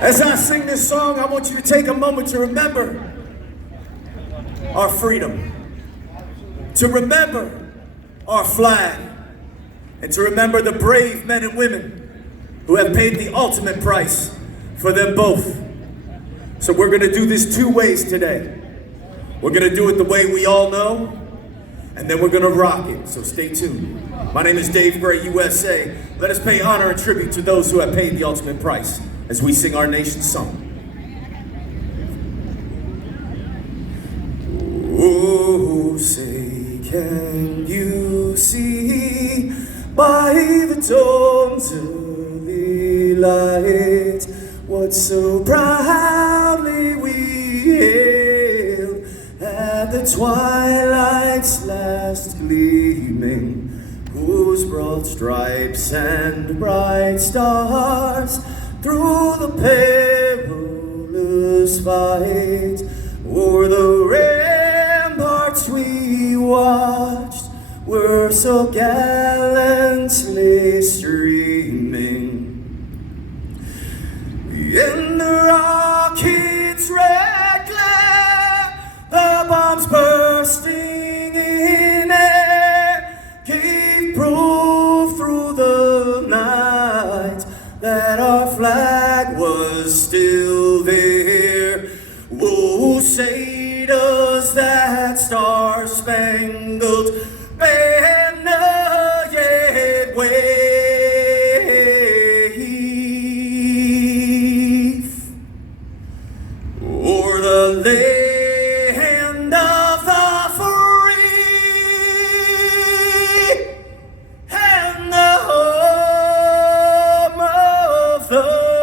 As I sing this song, I want you to take a moment to remember our freedom, to remember our flag, and to remember the brave men and women who have paid the ultimate price for them both. So we're gonna do this two ways today. We're gonna do it the way we all know, and then we're gonna rock it, so stay tuned. My name is Dave Bray, USA. Let us pay honor and tribute to those who have paid the ultimate price as we sing our nation's song. Oh, say, can you see by the dawn's early light what so proudly we hailed at the twilight's last gleaming, whose broad stripes and bright stars through the perilous fight o'er the ramparts we watched were so gallantly streaming. In the rocket's red glare, the bombs bursting in air gave proof through the night that our flag was still there. Oh, say does that star-spangled banner yet wave o'er the land of the free and the home of the